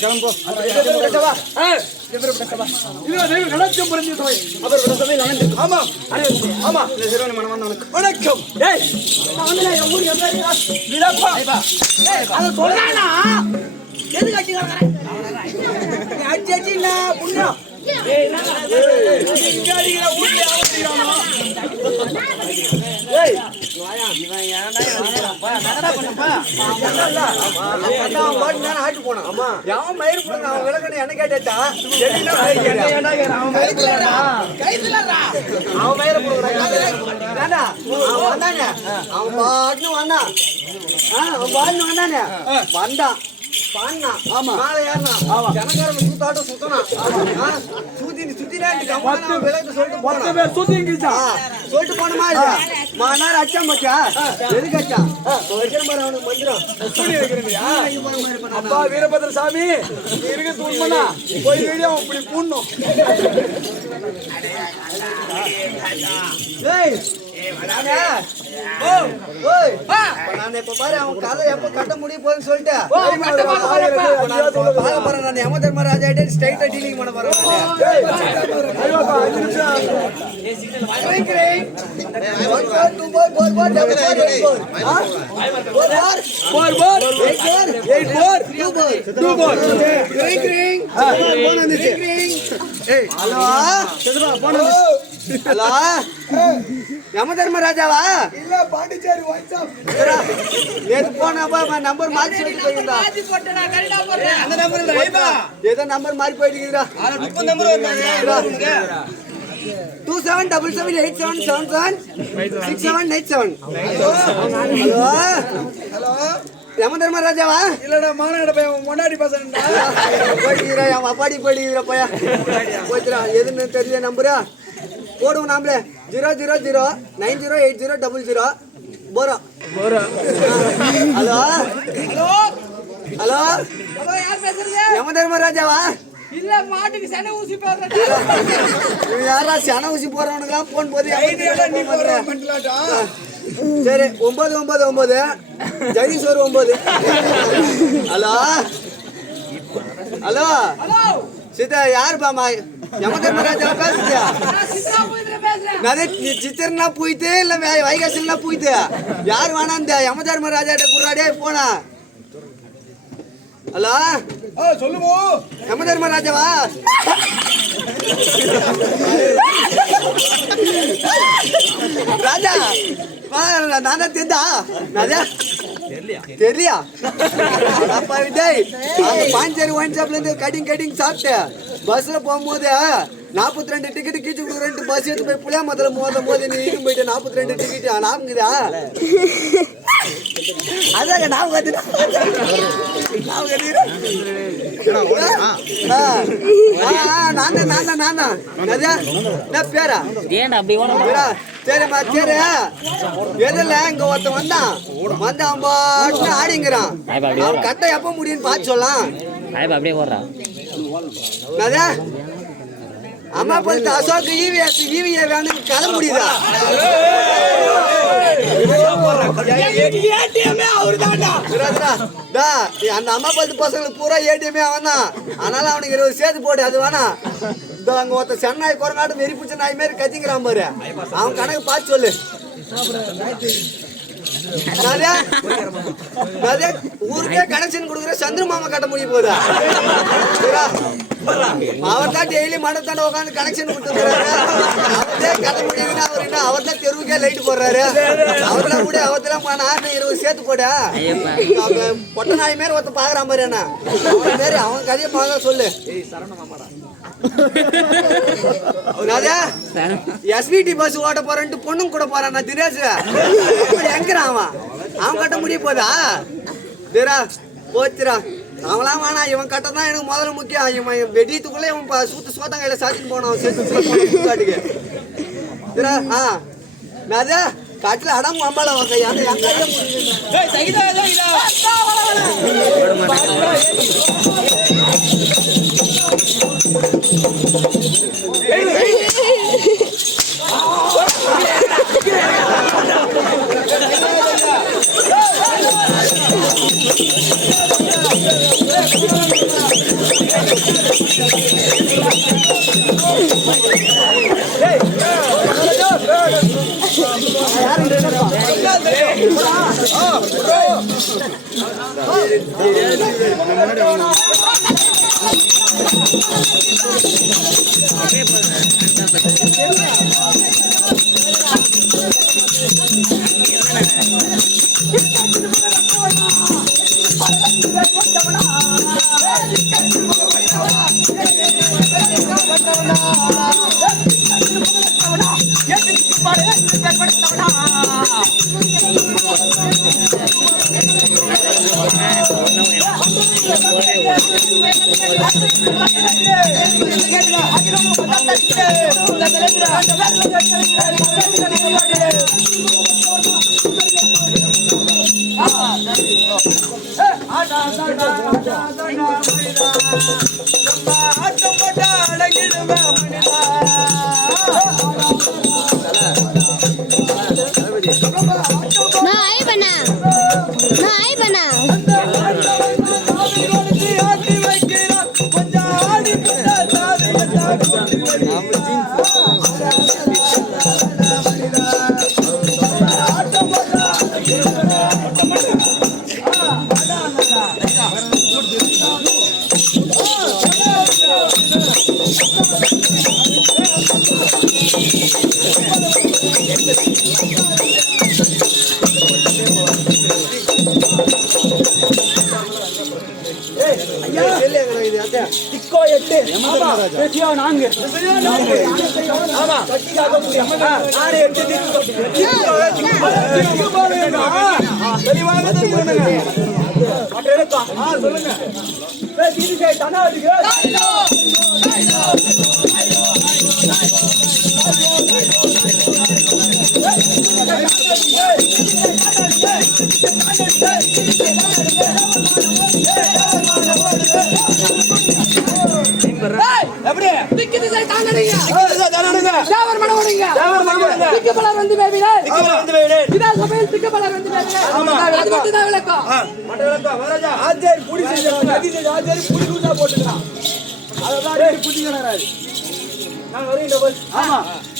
கிளம்போ வணக்கம். என்ன கேட்டா வந்தான் சொல்லிட்டு போனமா மாநாடு அச்சான் பச்சா எதுக்கு அச்சான் அப்பா வீரபத்ர சாமி இருக்கு உண்மைனா போய் வீடியோ இப்படி பூணும். நான் இப்ப பாரு அவன் கதை எப்ப கட்ட முடிய போகுதுன்னு சொல்லிட்டு நான் யம தர்மராஜா ஸ்ட்ரைட்டா டீலிங் பண்ண போறேன். ஹலோ யம தர்மராஜாவா? இல்ல பாண்டிச்சேரி நேத்து போனப்ப நம்பர் மாத்தி சொல்லிட்டு போயிருந்தா. அந்த நம்பர் ஏதோ நம்பர் மாறி போயிட்டு 2777876797. ஹலோ யம தர்மராஜாவா? இல்லடா மாநாடு போய் முன்னாடி பசங்க போயிட்டு என் அப்பாடி போயிட்டு போயா போச்சுரா. எதுன்னு தெரியல நம்பரா போடுவோம் நாமளே 000908000 போறோம். ஹலோ ஹலோ யம தர்மராஜாவா? இல்ல மாட்டுக்கு சன ஊசி போடுறேன். யாரா சன ஊசி போறவனுக்குலாம் போன் போது சரி 999 ஜெகதீஸ்வர் 9. ஹலோ ஹலோ சீதா யாரு பாமா யம தர்மராஜா பேசுறியா? நீ சித்திரனா போயிட்டு இல்ல வைகாசிலாம் போயிட்டு யாரு வேணா இந்த யம தர்மராஜா குர்ராடே போனா. ஹலோ சொல்லுமோ யம தர்மராஜாவா? ராஜா நான் தான் தெரிந்தா தெரியலையா? பாஞ்சேரி ஒயின் ஷாப்ல இருந்து கட்டிங் சாப்பிட்டு பஸ்ல போகும்போது 42 டிக்கெட் கீச்சு கொடுக்குறேன் பஸ் எடுத்து போய் புளியா மதல மோத நீ போயிட்டு 42 டிக்கெட் ஞாபகங்குதா? அதாங்க ஞாபகம் பேரா சரிம்மா சரி எதில் இங்க ஒருத்தன் வந்தான் அவன் பாட்டு ஆடிங்கிறான். அவன் கட்டை எப்ப முடியும்னு பார்த்து சொல்லலாம். அம்மா பத்து அசோக் ஈவிஏ வேணும் கதை முடியுதா? அந்த அம்மா பத்து பசங்களுக்கு பூரா ஏடிஎம்ஏ அவன் தான். அதனால அவனுக்கு 20 சேர்த்து போடு. அது வேணா அங்க ஒருத்த சென்னாய் குரங்காட்டு வெறி பிடிச்ச நாய் மாரி கத்திக்கிறான் பாரு. அவன் கணக்கு பார்த்து சொல்லு. ஊருக்கே கனெக்ஷன் கொடுக்குற சந்திர மாமா கட்ட முடிய போதா? அவர் தான் டெய்லி மண்டத்தாண்ட உட்காந்து கனெக்ஷன் கொடுத்துருக்காரு. அவர்தே கட்ட முடியுதுன்னா அவர் தான் தெருவுக்கே லைட் போடுறாரு. அவர்லாம் கூட அவர்தான் 20 சேர்த்து போட பொட்ட நாய் மாரி ஒருத்த பாக்குறான் பாரு. என்ன மாரி அவன் கதையை பார்க்க சொல்லு. எஸ்பிடி பஸ் ஓட்ட போறேன்ட்டு பொண்ணும் கூட போறான் தினேஷ். எங்கிறான் அவன் கட்ட முடிய போதா? போச்சுரா அவன்லாம் வேணா. இவன் கட்டதான் எனக்கு முதல்ல முக்கியம். இவன் வெடியத்துக்குள்ள இவன் சூத்து சோத்தங்கையில சாத்திட்டு போனான் காட்டுக்கு. காட்டுல அடம் அம்மால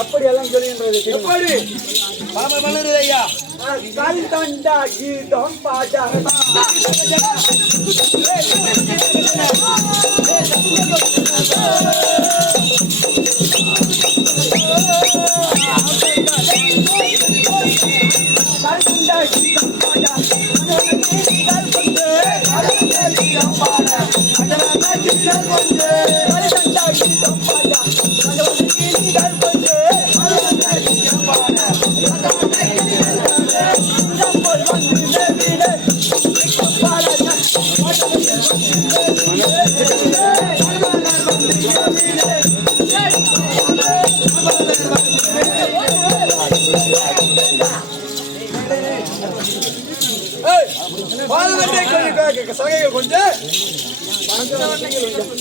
எப்படி எல்லாம் சொல்லுகின்றது ஐயா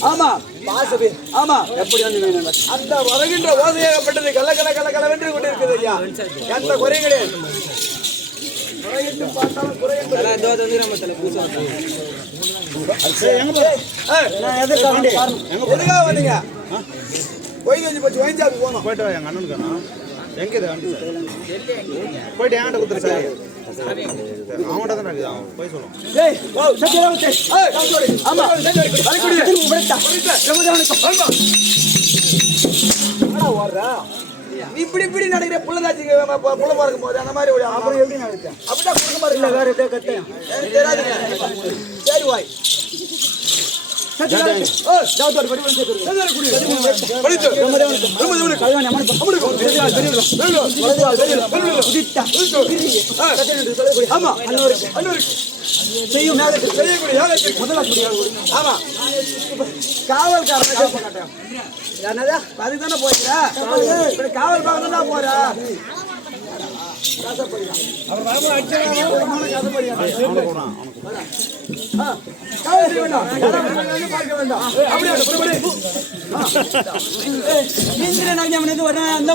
ஆமா ஆமா எப்படி அந்த வருகின்ற ஓசையாகப்பட்டது கல்ல கல கல கலவென்று கொண்டிருக்குது ஐயா. எந்த குறையும் கிடையாது. எதுக்காக வந்தீங்க? போயிட்டு போச்சு வைஞ்சாப்பு போகணும். போயிட்டு வா எங்க அண்ணனுக்கு. எங்க இது வண்டி போயிட்டு என்கிட்ட கொடுத்துரு சார். அவன்கிட்ட தான் இருக்குது. அவன் போய் சொல்லுவான். இப்படி இப்படி நடிக்கிற புள்ளதாச்சி புள்ள பார்க்கும் போது அந்த மாதிரி அப்புறம் எப்படி நினைச்சேன் அப்படிதான் கொடுக்க மாதிரி இல்லை. வேற எதாவது கட்டேன் சரி வாய் காவல்காரன் அதுதானே போயிடுற காவல் பார்க்க போற அந்த